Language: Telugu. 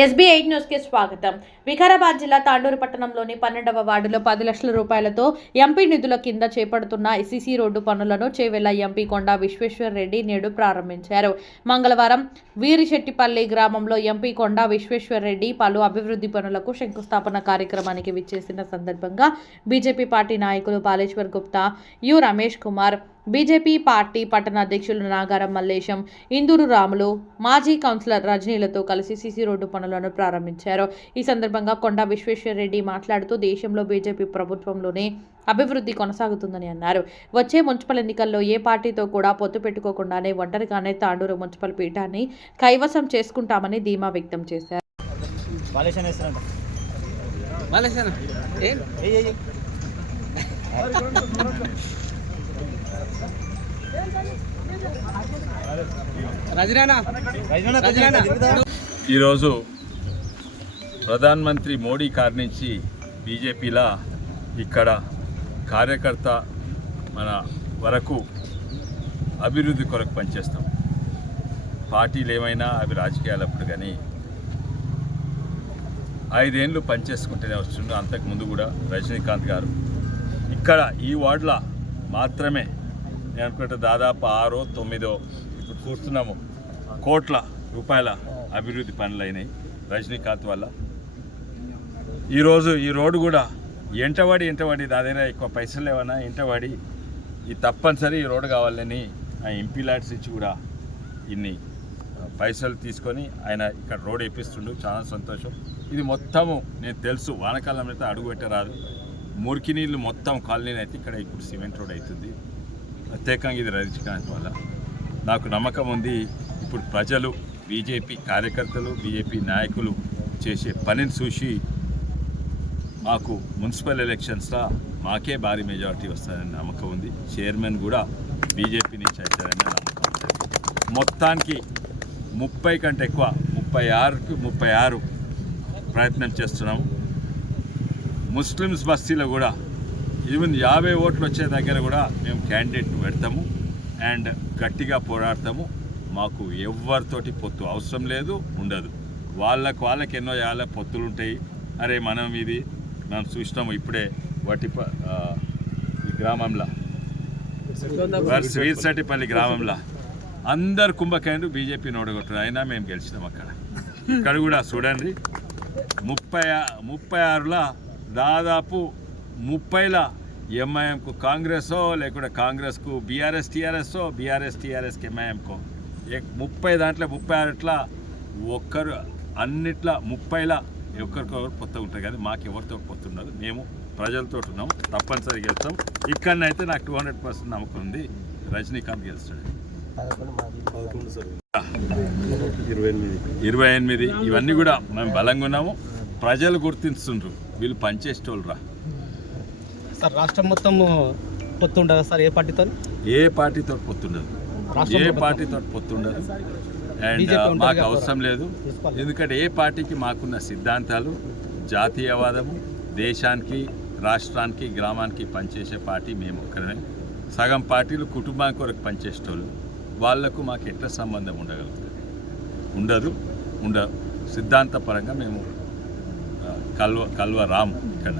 SB8 న్యూస్కి స్వాగతం. వికారాబాద్ జిల్లా తాండూరు పట్టణంలోని 12వ వార్డులో 10 లక్షల రూపాయలతో ఎంపీ నిధుల కింద చేపడుతున్న సిసి రోడ్డు పనులను చేవెళ్ల ఎంపీ కొండా విశ్వేశ్వర్ రెడ్డి నేడు ప్రారంభించారు. మంగళవారం వీరిశెట్టిపల్లి గ్రామంలో ఎంపీ కొండా విశ్వేశ్వర్ రెడ్డి పలు అభివృద్ధి పనులకు శంకుస్థాపన కార్యక్రమానికి విచ్చేసిన సందర్భంగా బీజేపీ పార్టీ నాయకులు Baleshwar Gupta, you Ramesh Kumar, BJP party పట్టణ అధ్యక్షులు నాగారం మల్లేశం, ఇందూరు రాములు, మాజీ కౌన్సిలర్ రజనీలతో కలిసి సిసి రోడ్డు పనులను ప్రారంభించారు. ఈ సందర్భంగా కొండా విశ్వేశ్వర్ రెడ్డి మాట్లాడుతూ దేశంలో బీజేపీ ప్రభుత్వంలోనే అభివృద్ధి కొనసాగుతుందని అన్నారు. వచ్చే మున్సిపల్ ఎన్నికల్లో ఏ పార్టీతో కూడా పొత్తు పెట్టుకోకుండానే ఒంటరిగానే తాండూరు మున్సిపల్ పీఠాన్ని కైవసం చేసుకుంటామని ధీమా వ్యక్తం చేశారు. ఈరోజు ప్రధానమంత్రి మోడీ గారి నుంచి బీజేపీలా ఇక్కడ కార్యకర్త మన వరకు అభివృద్ధి కొరకు పనిచేస్తాం. పార్టీలు ఏమైనా అవి రాజకీయాలప్పుడు కానీ 5 ఏళ్ళు పనిచేసుకుంటూనే వస్తుండే. అంతకుముందు కూడా రజనీకాంత్ గారు ఇక్కడ ఈ వార్డులో మాత్రమే నేను అనుకుంటే దాదాపు 6 or 9 ఇప్పుడు కూర్చున్నాము కోట్ల రూపాయల అభివృద్ధి పనులు అయినాయి రజనీకాంత్ వల్ల. ఈరోజు ఈ రోడ్డు కూడా ఎంటవాడి నా దగ్గర ఎక్కువ పైసలు లేవన్నా ఎంటవాడి ఈ తప్పనిసరి ఈ రోడ్డు కావాలని ఆ ఎంపీ ల్యాడ్స్ ఇచ్చి కూడా ఇన్ని పైసలు తీసుకొని ఆయన ఇక్కడ రోడ్ వేపిస్తుండు. చాలా సంతోషం. ఇది మొత్తము నేను తెలుసు, వానకాలం అయితే అడుగు పెట్టరాదు. మురికి నీళ్ళు మొత్తం కాలనీ అయితే ఇక్కడ ఇప్పుడు సిమెంట్ రోడ్ అవుతుంది. ప్రత్యేకంగా ఇది రజనీకాంత్ వల్ల నాకు నమ్మకం ఉంది. ఇప్పుడు ప్రజలు, బీజేపీ కార్యకర్తలు, బీజేపీ నాయకులు చేసే పనిని చూసి మాకు మున్సిపల్ ఎలక్షన్స్లో మాకే భారీ మెజారిటీ వస్తుందని నమ్మకం ఉంది. చైర్మన్ కూడా బీజేపీ నుంచి అవుతారని నమ్మకం ఉంది. మొత్తానికి 30 కంటే ఎక్కువ 36 ప్రయత్నం చేస్తున్నాము. ముస్లిమ్స్ బస్తీలో కూడా ఈవెన్ 50 ఓట్లు వచ్చే దగ్గర కూడా మేము క్యాండిడేట్ను పెడతాము అండ్ గట్టిగా పోరాడతాము. మాకు ఎవరితోటి పొత్తు అవసరం లేదు, ఉండదు. వాళ్ళకి ఎన్నో యాల పొత్తులు ఉంటాయి. అరే మనం చూసినాము ఇప్పుడే ఈ గ్రామంలో వీరిశెట్టిపల్లి గ్రామంలో అందరు కుంభకాయలు బీజేపీని ఓడగొట్టారు. అయినా మేము గెలిచినాం. ఇక్కడ కూడా చూడండి 36లో దాదాపు 30ల ఎంఐఎంకు కాంగ్రెసో లేకుంటే కాంగ్రెస్కు బీఆర్ఎస్కి ఎంఐఎంకో 30 దాంట్లో 36 ఒక్కరు అన్నిట్లో 30ల ఒక్కరికొకరు పొత్తు ఉంటుంది. కానీ మాకు ఎవరితో పొత్తు ఉండదు. మేము ప్రజలతో ఉన్నాం. తప్పనిసరిగా గెలుస్తాం. ఇక్కడనైతే నాకు 200% నమ్మకం ఉంది. రజనీకాంత్ గెలుస్తాడు. 28 ఇవన్నీ కూడా మేము బలంగా ఉన్నాము. ప్రజలు గుర్తిస్తుండ్రు, వీళ్ళు పనిచేసేటోళ్ళు రా సార్. రాష్ట్రం మొత్తం పొత్తు ఉండదు సార్. ఏ పార్టీతో పొత్తుండదు. అండ్ మాకు అవసరం లేదు. ఎందుకంటే ఏ పార్టీకి మాకున్న సిద్ధాంతాలు జాతీయవాదము, దేశానికి, రాష్ట్రానికి, గ్రామానికి పనిచేసే పార్టీ మేము ఒక్కరమే. సగం పార్టీలు కుటుంబానికి కొరకు పనిచేసేటోళ్ళు. వాళ్లకు మాకు ఎట్లా సంబంధం ఉండదు. సిద్ధాంతపరంగా మేము కల్వ రాము ఇక్కడ.